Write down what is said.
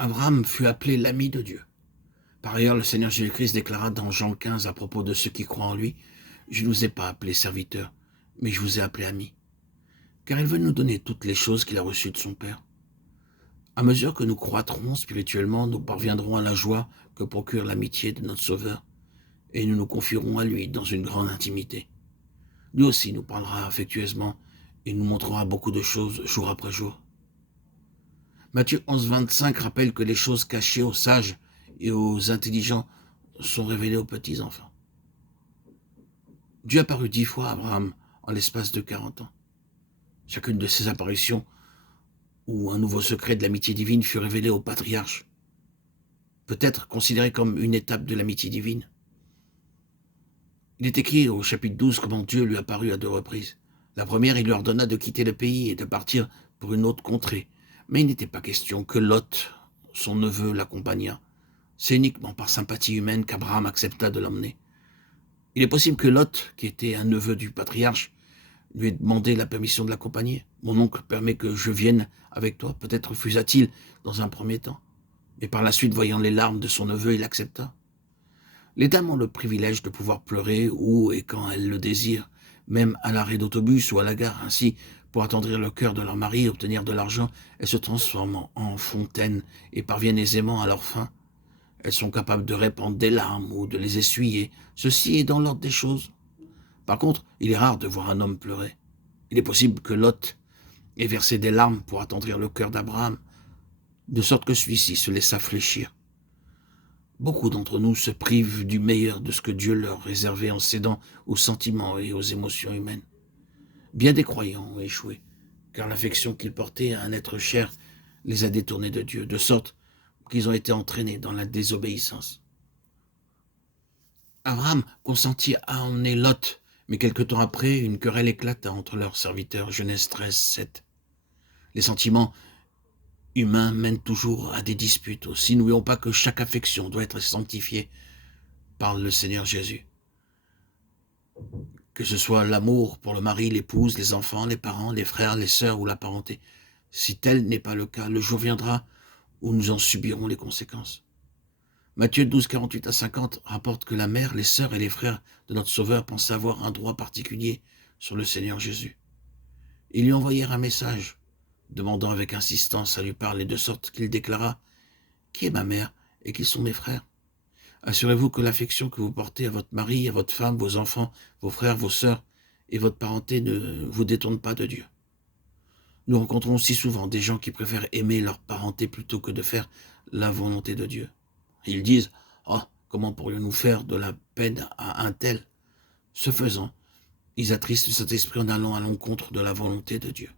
Abraham fut appelé l'ami de Dieu. Par ailleurs, le Seigneur Jésus-Christ déclara dans Jean 15 à propos de ceux qui croient en lui, « Je ne vous ai pas appelé serviteur, mais je vous ai appelé ami. » Car il veut nous donner toutes les choses qu'il a reçues de son Père. À mesure que nous croîtrons spirituellement, nous parviendrons à la joie que procure l'amitié de notre Sauveur, et nous nous confierons à lui dans une grande intimité. Lui aussi nous parlera affectueusement et nous montrera beaucoup de choses jour après jour. Matthieu 11, 25 rappelle que les choses cachées aux sages et aux intelligents sont révélées aux petits enfants. Dieu apparut 10 fois à Abraham en l'espace de 40 ans. Chacune de ces apparitions où un nouveau secret de l'amitié divine fut révélé au patriarche, peut être considéré comme une étape de l'amitié divine. Il est écrit au chapitre 12 comment Dieu lui apparut à 2 reprises. La première, il lui ordonna de quitter le pays et de partir pour une autre contrée. Mais il n'était pas question que Lot, son neveu, l'accompagnât. C'est uniquement par sympathie humaine qu'Abraham accepta de l'emmener. Il est possible que Lot, qui était un neveu du patriarche, lui ait demandé la permission de l'accompagner. « Mon oncle permet que je vienne avec toi. » Peut-être refusa-t-il dans un premier temps. Mais par la suite, voyant les larmes de son neveu, il accepta. Les dames ont le privilège de pouvoir pleurer où et quand elles le désirent, même à l'arrêt d'autobus ou à la gare. Ainsi, pour attendrir le cœur de leur mari et obtenir de l'argent, elles se transforment en fontaines et parviennent aisément à leur fin. Elles sont capables de répandre des larmes ou de les essuyer. Ceci est dans l'ordre des choses. Par contre, il est rare de voir un homme pleurer. Il est possible que Lot ait versé des larmes pour attendrir le cœur d'Abraham, de sorte que celui-ci se laissa fléchir. Beaucoup d'entre nous se privent du meilleur de ce que Dieu leur réservait en cédant aux sentiments et aux émotions humaines. Bien des croyants ont échoué, car l'affection qu'ils portaient à un être cher les a détournés de Dieu, de sorte qu'ils ont été entraînés dans la désobéissance. Abraham consentit à emmener Lot, mais quelque temps après, une querelle éclata entre leurs serviteurs, Genèse 13, 7. Les sentiments humains mènent toujours à des disputes. Aussi, n'oublions pas que chaque affection doit être sanctifiée par le Seigneur Jésus. Que ce soit l'amour pour le mari, l'épouse, les enfants, les parents, les frères, les sœurs ou la parenté. Si tel n'est pas le cas, le jour viendra où nous en subirons les conséquences. Matthieu 12, 48 à 50 rapporte que la mère, les sœurs et les frères de notre Sauveur pensaient avoir un droit particulier sur le Seigneur Jésus. Ils lui envoyèrent un message, demandant avec insistance à lui parler, de sorte qu'il déclara « Qui est ma mère et qui sont mes frères ?» Assurez-vous que l'affection que vous portez à votre mari, à votre femme, vos enfants, vos frères, vos sœurs et votre parenté ne vous détournent pas de Dieu. Nous rencontrons si souvent des gens qui préfèrent aimer leur parenté plutôt que de faire la volonté de Dieu. Ils disent « Oh, comment pourrions-nous faire de la peine à un tel ?» Ce faisant, ils attristent cet esprit en allant à l'encontre de la volonté de Dieu.